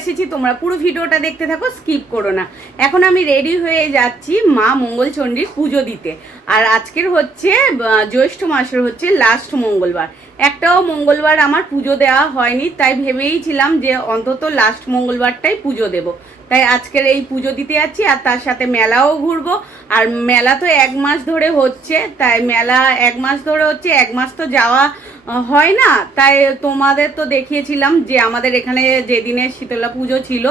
এসেছি তোমরা। পুরো ভিডিওটা দেখতে থাকো স্কিপ করো না। এখন আমি রেডি হয়ে যাচ্ছি মা মঙ্গলচণ্ডীর পুজো দিতে। আর আজকের হচ্ছে জ্যৈষ্ঠ মাসের হচ্ছে লাস্ট মঙ্গলবার। একটাও মঙ্গলবার আমার পুজো দেওয়া হয়নি, তাই ভেবেইছিলাম যে অন্তত লাস্ট মঙ্গলবারটাই পুজো দেব। তাই আজকের এই পুজো দিতে যাচ্ছি, আর তার সাথে মেলাও ঘুরবো। আর মেলা তো এক মাস ধরে হচ্ছে, তাই মেলা এক মাস ধরে হচ্ছে, এক মাস তো যাওয়া হয় না? তাই তোমাদের তো দেখিয়েছিলাম যে আমাদের এখানে যেদিনে শীতলা পুজো ছিল,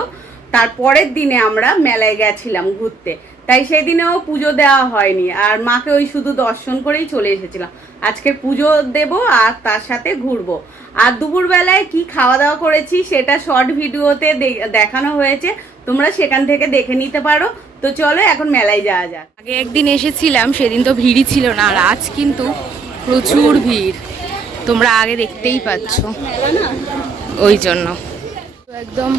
তার পরের দিনে আমরা মেলায় গেছিলাম ঘুরতে। তাই সেই দিনেও পুজো দেওয়া হয়নি। আর মাকে ওই শুধু দর্শন করেই চলে এসেছিলাম। আজকে পুজো দেব আর তার সাথে ঘুরবো। আর দুপুরবেলায় কি খাওয়া দাওয়া করেছি সেটা শর্ট ভিডিওতে দেখানো হয়েছে। তোমরা সেখান থেকে দেখে নিতে পারো। তো চলো এখন মেলায় যাওয়া যাক। আগে একদিন এসেছিলাম, সেদিন তো ভিড়ই ছিল না। আর আজ কিন্তু প্রচুর ভিড়। তোমরা আগে দেখতেই পাচ্ছ। ওই জন্য। একদম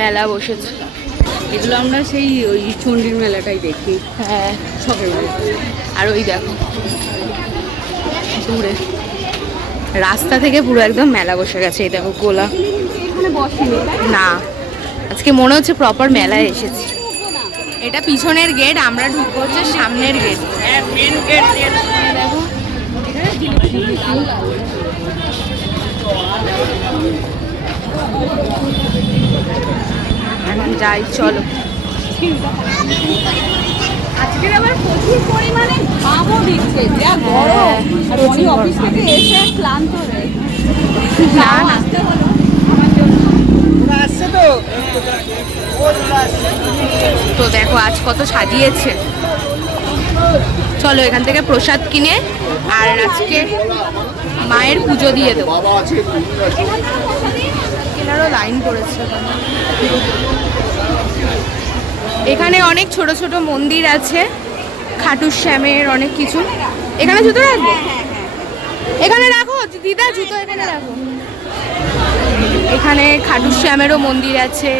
মেলা বসেছে। এগুলো আমরা সেই ওই চণ্ডীর মেলাটাই দেখি। হ্যাঁ। আর ওই দেখো। দূরে। রাস্তা থেকে পুরো একদম মেলা বসে গেছে। এই দেখো গোলা না? আজকে মনে হচ্ছে প্রপার মেলায় এসেছি। এটা পিছনের গেট আমরা ঢুকবো হচ্ছে সামনের গেট দেখো এখন যাই চলো। আজকের আবার প্রচুর পরিমাণে ঘামও দিচ্ছে যা গরম। হ্যাঁ, আর উনি অফিস থেকে এসে ক্লান্ত হয়ে না না। তো দেখো আজ কত সাজিয়েছে। চলো এখান থেকে প্রসাদ কিনে আর আজকে মায়ের পুজো দিয়ে দেবো। কেনারও লাইন পড়েছে এখানে অনেক ছোট ছোট মন্দির আছে খাটুর শ্যামের অনেক কিছু। এখানে জুতো রাখব? এখানে রাখো দিদা জুতো এখানে রাখো। এখানে খাটুর শ্যামেরও মন্দির আছে।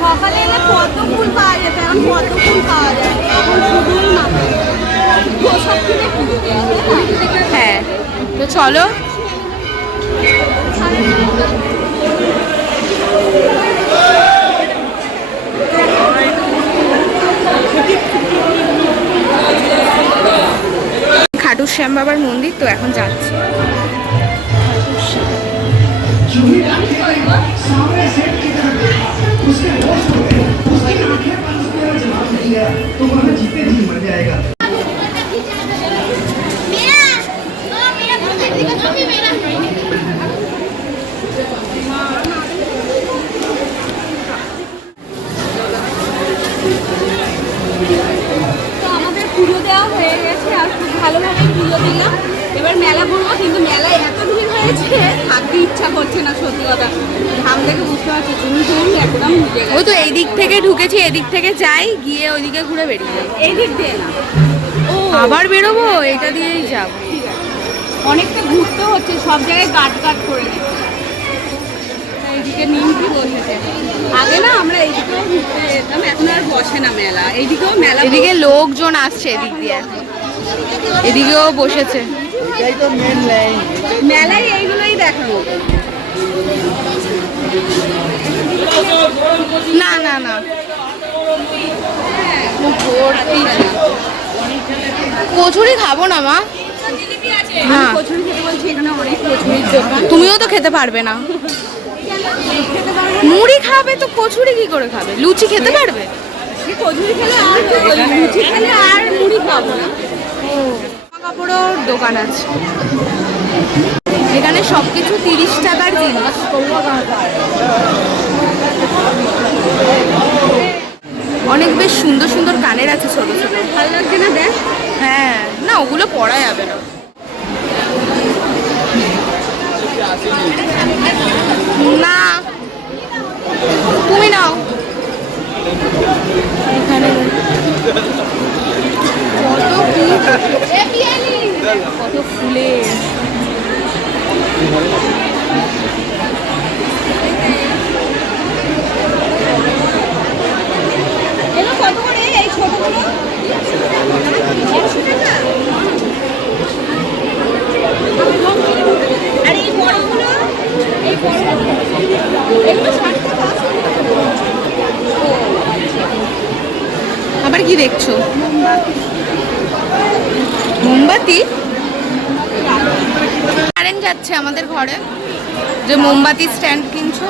সকালে এলে পদ্ম ফুল পাওয়া যেত এখন পদ্ম ফুল পাওয়া যায়? এখন হয়। তো চলো খাটুর শ্যাম বাবার মন্দির তো এখন যাচ্ছি তো মেলা ঘুরবো কিন্তু মেলায় এত ভিড় হয়েছে থাকতে ইচ্ছা করছে না সত্যি কথা। ঘাম থেকে বুঝতে পারছি তুমি তুমি একদম ওই তো এই দিক থেকে ঢুকেছি এদিক থেকে যাই গিয়ে ওইদিকে ঘুরে বেরিয়ে যাই। এই দিক দিয়ে না। ও। আবার বেরোবো? এটা দিয়েই যাব। ঠিক আছে। অনেকটা ঘুরতে হচ্ছে সব জায়গায় গাট গাট করে দিচ্ছে এইদিকে নিমকি বসেছে আগে না আমরা এইদিকেও ঘুরতে যেতাম এখন আর বসে না মেলা। এইদিকেও মেলা এদিকে লোকজন আসছে এদিক দিয়ে। এদিকেও বসেছে। মেলায় এইগুলোই দেখানো না না না। কচুরি খাব না মা। তুমিও তো খেতে পারবে না। মুড়ি খাবে তো কচুরি কি করে খাবে? লুচি খেতে পারবে? কচুরি খেলে আর লুচি খেলে আর মুড়ি খাব না। কাপড়ের দোকান আছে। এখানে সব কিছু তিরিশ টাকার জিনিস। অনেক বেশ সুন্দর সুন্দর কানের আছে ছোট ছোট। ভালো লাগছে না দেখ? হ্যাঁ না ওগুলো পরা যাবে না। না তুমি নাও। এখানে কত কি? কত করে এই ছোটগুলো কি দেখছ? মোমবাতি? কারেন্ট যাচ্ছে আমাদের ঘরে। যে মোমবাতি স্ট্যান্ড কিনছো।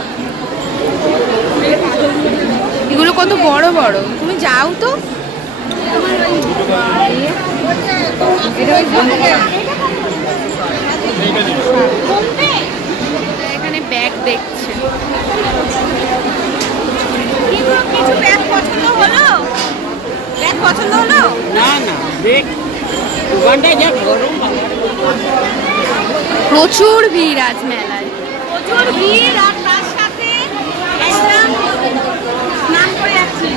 এগুলো কত বড় বড়। তুমি যাও তো। এখানে ব্যাগ দেখছে। কিছু ব্যাগ পছন্দ হলো ব্যাগ পছন্দ হলো না না দেখ দোকানটায় যা গরম প্রচুর ভিড় আজ মেলায়। প্রচুর ভিড় আর তার সাথে স্নান করে যাচ্ছি।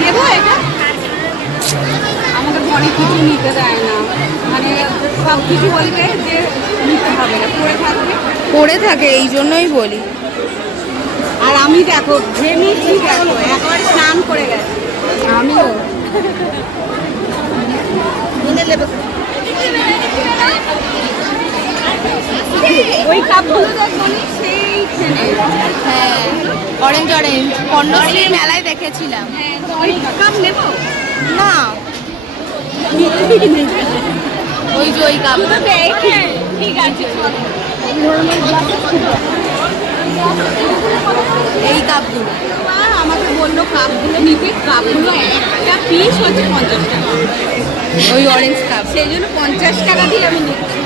নেব এটা? অনেক কিছু নিতে দেয় না। মানে সব কিছু বলবে যে নিতে হবে না পড়ে থাকবে। পড়ে থাকে এই জন্যই বলি। আর আমি দেখো দেখো একবার স্নান করে গেছে। আমিও। ওই কাপগুলো সেই হ্যাঁ অরেঞ্জ অরেঞ্জ মেলায় দেখেছিলাম। ওই কাপ নেব? না। ওই যে ওই কাপ। ঠিক আছে এই কাপগুলো। আমাকে বলল কাপগুলো নিতে কাপগুলো একটা পিস হচ্ছে পঞ্চাশ টাকা। ওই অরেঞ্জ কাপ সেই জন্য পঞ্চাশ টাকা দিয়ে আমি নিচ্ছি।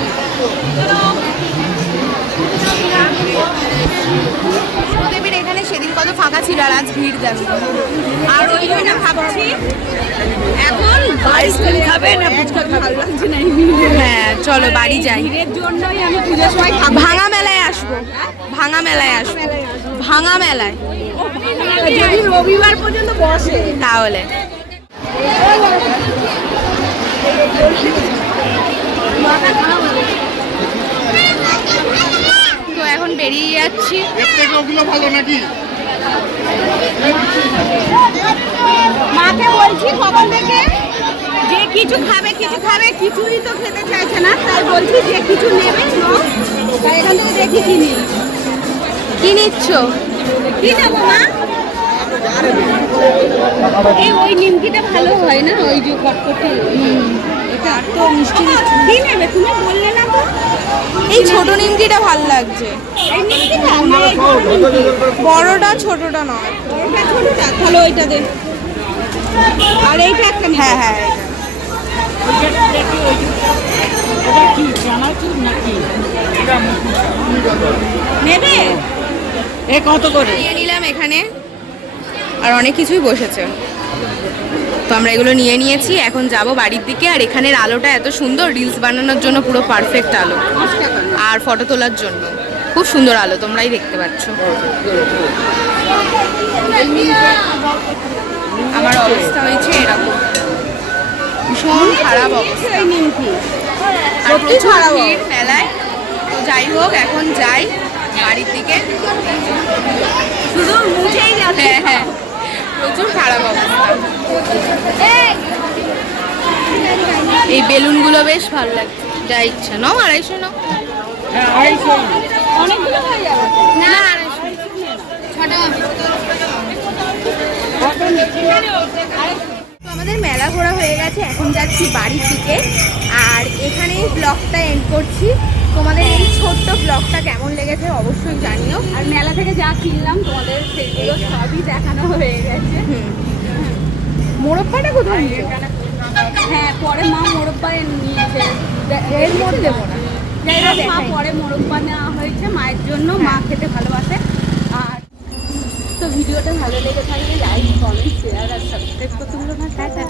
কত ফাঁকা ছিল আর আজ ভিড় দেখো। আর ওই জন্য ভাবছি এখন আইসক্রিম খাবে না ফুচকা ভালো লাগছে না হ্যাঁ চলো বাড়ি যাই। ভিড়ের জন্যই আমি পুজোর সময় খাব ভাঙা মেলায় আসব। ভাঙা মেলায় আসব। ভাঙা মেলায়। যদি রবিবার পর্যন্ত বসে। তাহলে। তো এখন বেরিয়ে যাচ্ছি। ভালো নাকি? মাকে বলছি কখন থেকে যে কিছু খাবে কিছু খাবে কিছুই তো খেতে চাইছে না। তাই বলছি যে কিছু নেবে। তাই এখান থেকে দেখি কিনি কি নিচ্ছ? কি নেব মা? এই ওই নিমকিটা ভালো হয় না? ওই যে কটকটি এটা তো মিষ্টি মিষ্টি। কি নেবে? তুমি বললে না তো। এই ছোট নিমকিটা ভালো লাগছে। বড়টা ছোটটা নয়। বড়টা ছোটটা? তাহলে ওইটা দে। আর এইটা একটা হ্যাঁ হ্যাঁ নেবে? এ কত করে? নিয়ে নিলাম এখানে। আর অনেক কিছুই বসেছে। তো আমরা এগুলো নিয়ে নিয়েছি। এখন যাব বাড়ির দিকে আর এখানের আলোটা এত সুন্দর রিলস বানানোর জন্য পুরো পারফেক্ট আলো। আর ফটো তোলার জন্য। খুব সুন্দর আলো তোমরাই দেখতে পাচ্ছ। আমার অবস্থা হয়েছে এরকম। ভীষণ খারাপ অবস্থা। আর প্রচুর ভিড় মেলায়। তো যাই হোক এখন যাই বাড়ির দিকে। শুধু মুছেই হ্যাঁ হ্যাঁ। প্রচুর খারাপ অবস্থা। এই বেলুনগুলো বেশ ভালো লাগছে। যা ইচ্ছা নাও, আড়াইশো নাও। আড়াইশো না। আড়াইশো আমাদের মেলা ঘোরা হয়ে গেছে, এখন যাচ্ছি বাড়ির দিকে আর এখানেই ব্লগটা এন্ড করছি। তোমাদের এই ছোট্ট ব্লগটা কেমন লেগেছে অবশ্যই জানিও। আর মেলা থেকে যা কিনলাম তোমাদের সেগুলো সবই দেখানো হয়ে গেছে। মোরব্বাটা কোথায়? হ্যাঁ পরে মা মোরব্বা নিয়েছে। এর মধ্যে দেবো না মা পরে মোরব্বা নেওয়া হয়েছে মায়ের জন্য মা খেতে ভালোবাসে। আর তো ভিডিওটা ভালো লেগে থাকলে লাইক কমেন্ট শেয়ার আর সাবস্ক্রাইব করতে ভুলো না। টাটা